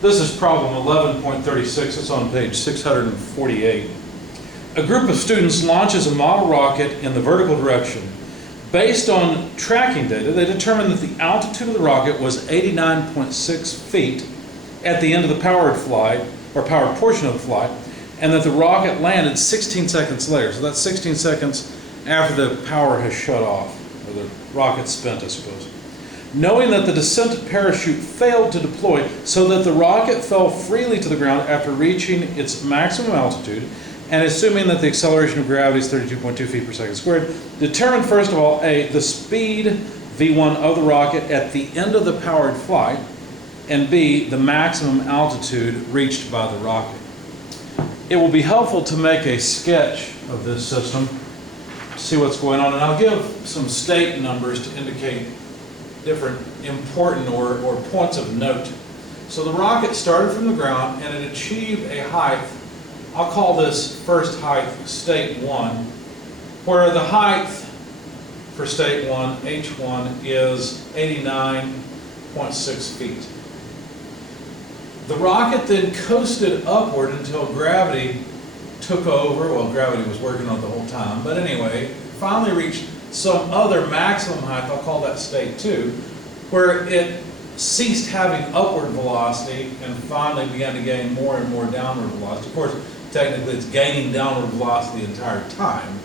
This is problem 11.36. It's on page 648. A group of students launches a model rocket in the vertical direction. Based on tracking data, they determined that the altitude of the rocket was 89.6 feet at the end of the powered flight, or powered portion of the flight, and that the rocket landed 16 seconds later. So that's 16 seconds after the power has shut off, or the rocket's spent, I suppose. Knowing that the descent parachute failed to deploy, so that the rocket fell freely to the ground after reaching its maximum altitude, and assuming that the acceleration of gravity is 32.2 feet per second squared, determine first of all, A, the speed V1 of the rocket at the end of the powered flight, and B, the maximum altitude reached by the rocket. It will be helpful to make a sketch of this system, see what's going on, and I'll give some state numbers to indicate different important or points of note. So the rocket started from the ground and it achieved a height, I'll call this first height state 1, where the height for state 1, H1, is 89.6 feet. The rocket then coasted upward until gravity took over. Well, gravity was working on it the whole time, but anyway, finally reached some other maximum height, I'll call that state 2, where it ceased having upward velocity and finally began to gain more and more downward velocity. Of course, technically it's gaining downward velocity the entire time.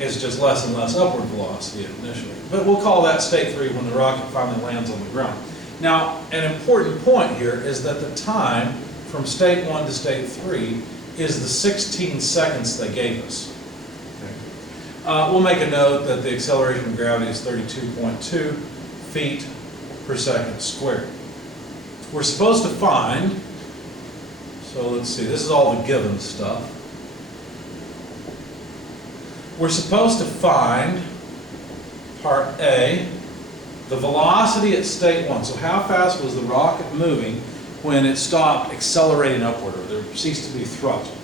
It's just less and less upward velocity initially. But we'll call that state 3 when the rocket finally lands on the ground. Now, an important point here is that the time from state 1 to state 3 is the 16 seconds they gave us. We'll make a note that the acceleration of gravity is 32.2 feet per second squared. We're supposed to find, so let's see, this is all the given stuff. We're supposed to find, part A, the velocity at state 1. So how fast was the rocket moving when it stopped accelerating upward, or there ceased to be thrust upward?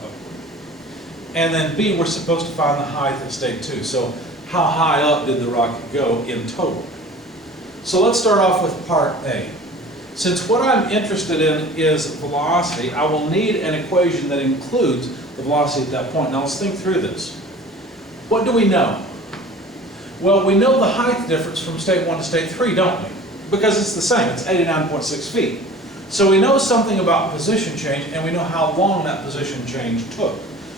And then B, we're supposed to find the height at state 2. So how high up did the rocket go in total? So let's start off with part A. Since what I'm interested in is velocity, I will need an equation that includes the velocity at that point. Now let's think through this. What do we know? Well, we know the height difference from state 1 to state 3, don't we? Because it's the same, it's 89.6 feet. So we know something about position change, and we know how long that position change took.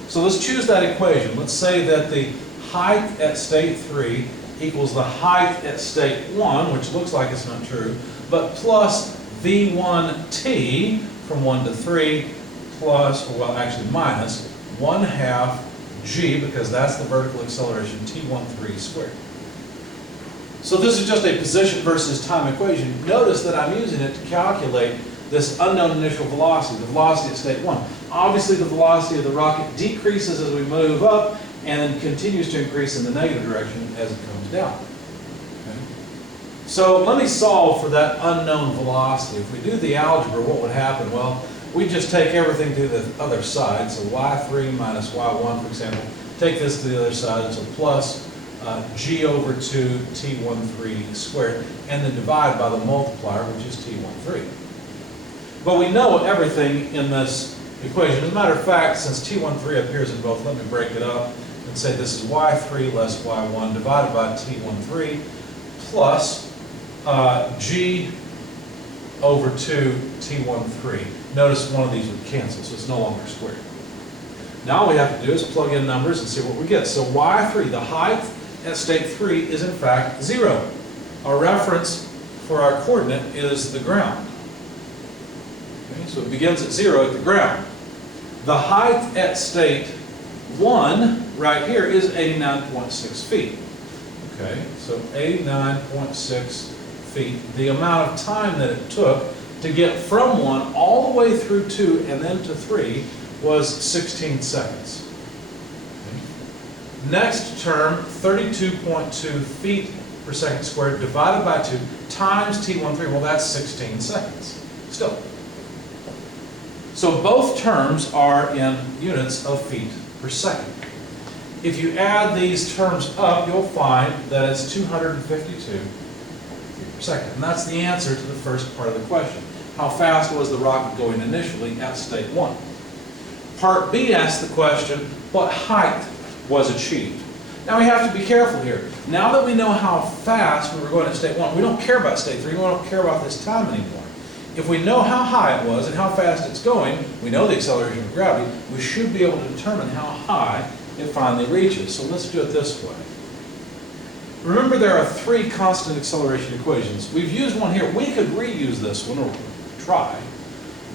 So let's choose that equation. Let's say that the height at state 3 equals the height at state 1, which looks like it's not true, but plus V1t from 1 to 3 plus, or well actually minus, 1/2 g, because that's the vertical acceleration, t13 squared. So this is just a position versus time equation. Notice that I'm using it to calculate this unknown initial velocity, the velocity at state 1. Obviously the velocity of the rocket decreases as we move up and then continues to increase in the negative direction as it comes down. Okay. So let me solve for that unknown velocity. If we do the algebra, what would happen? Well, we just take everything to the other side. So y3 minus y1, for example. Take this to the other side, so plus g over 2 t13 squared, and then divide by the multiplier, which is t13. But we know everything in this equation. As a matter of fact, since t13 appears in both, let me break it up and say this is y3 less y1 divided by t13 plus g over 2 t13. Notice one of these would cancel, so it's no longer squared. Now all we have to do is plug in numbers and see what we get. So y3, the height at state 3, is in fact 0. Our reference for our coordinate is the ground. Okay, so it begins at 0 at the ground. The height at state 1, right here, is 89.6 feet. Okay, so 89.6 feet. The amount of time that it took to get from 1 all the way through 2 and then to 3 was 16 seconds. Okay. Next term, 32.2 feet per second squared divided by 2 times t13, well that's 16 seconds still. So both terms are in units of feet per second. If you add these terms up, you'll find that it's 252 feet per second. And that's the answer to the first part of the question. how fast was the rocket going initially at state 1. Part B asks the question, what height was achieved? Now we have to be careful here. Now that we know how fast we were going at state 1, we don't care about state 3, we don't care about this time anymore. If we know how high it was and how fast it's going, we know the acceleration of gravity, we should be able to determine how high it finally reaches. So let's do it this way. Remember, there are 3 constant acceleration equations. We've used one here. We could reuse this one, or try.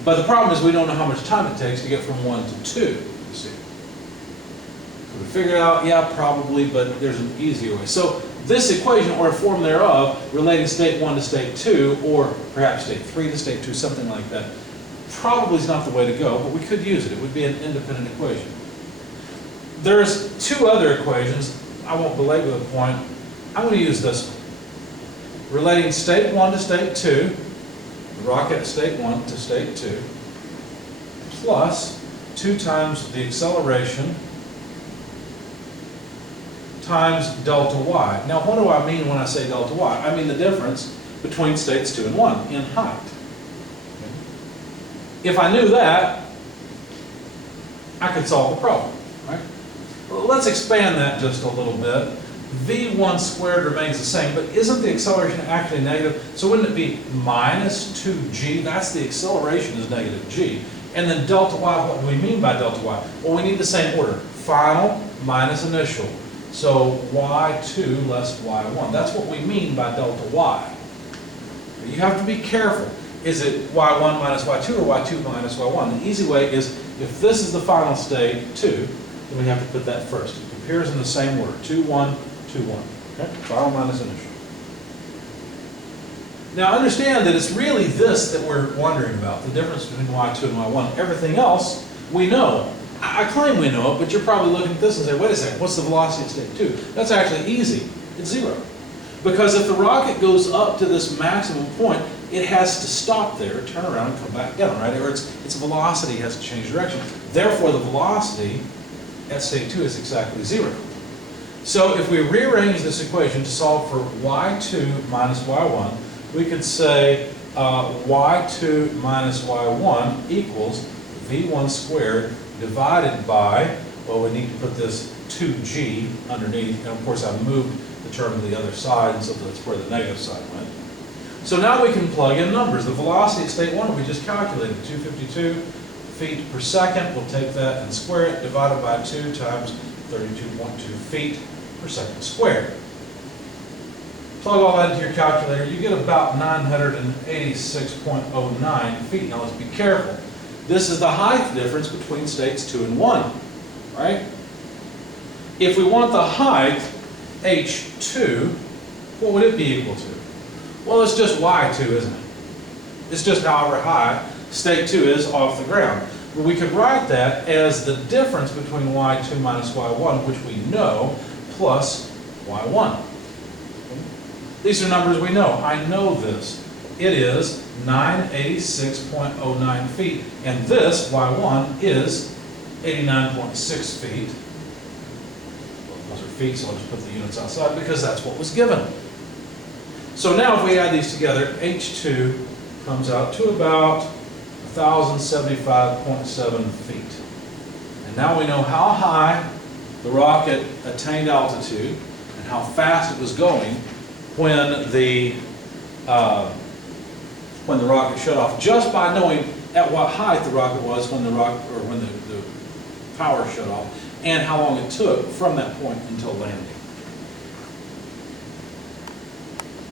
But the problem is we don't know how much time it takes to get from 1 to 2, you see. Could we figure it out? Yeah, probably, but there's an easier way. So this equation, or a form thereof, relating state 1 to state 2, or perhaps state 3 to state 2, something like that, probably is not the way to go, but we could use it. It would be an independent equation. There's 2 other equations. I won't belabor the point. I'm going to use this one. Relating state 1 to state 2, the rocket state 1 to state 2, plus 2 times the acceleration times delta y. Now, what do I mean when I say delta y? I mean the difference between states 2 and 1 in height. If I knew that, I could solve the problem, right? Well, let's expand that just a little bit. V1 squared remains the same, but isn't the acceleration actually negative? So wouldn't it be minus 2g? That's the acceleration is negative g. And then delta y, what do we mean by delta y? Well, we need the same order. Final minus initial. So y2 less y1. That's what we mean by delta y. You have to be careful. Is it y1 minus y2 or y2 minus y1? The easy way is, if this is the final state, 2, then we have to put that first. It appears in the same order, 2, 1, 2, 1. Okay? Final minus initial. Now understand that it's really this that we're wondering about, the difference between y2 and y1. Everything else we know. I claim we know it, but you're probably looking at this and say, wait a second, what's the velocity at state 2? That's actually easy. It's 0. Because if the rocket goes up to this maximum point, it has to stop there, turn around, and come back down, right? Or its velocity has to change direction. Therefore, the velocity at state 2 is exactly 0. So if we rearrange this equation to solve for y2 minus y1, we could say y2 minus y1 equals v1 squared divided by, well, we need to put this 2g underneath, and of course I moved the term to the other side, and so that's where the negative side went. So now we can plug in numbers. The velocity at state 1 we just calculated, 252 feet per second. We'll take that and square it, divided by 2 times 32.2 feet per second squared. Plug all that into your calculator, you get about 986.09 feet. Now let's be careful. This is the height difference between states 2 and 1, right? If we want the height, h2, what would it be equal to? Well, it's just y2, isn't it? It's just however high state 2 is off the ground. But we could write that as the difference between y2 minus y1, which we know, plus y1. These are numbers we know. I know this. It is 986.09 feet, and this, y1, is 89.6 feet. Well, those are feet, so I'll just put the units outside because that's what was given. So now if we add these together, h2 comes out to about 1,075.7 feet. And now we know how high the rocket attained altitude and how fast it was going when the rocket shut off, just by knowing at what height the rocket was when the power shut off, and how long it took from that point until landing.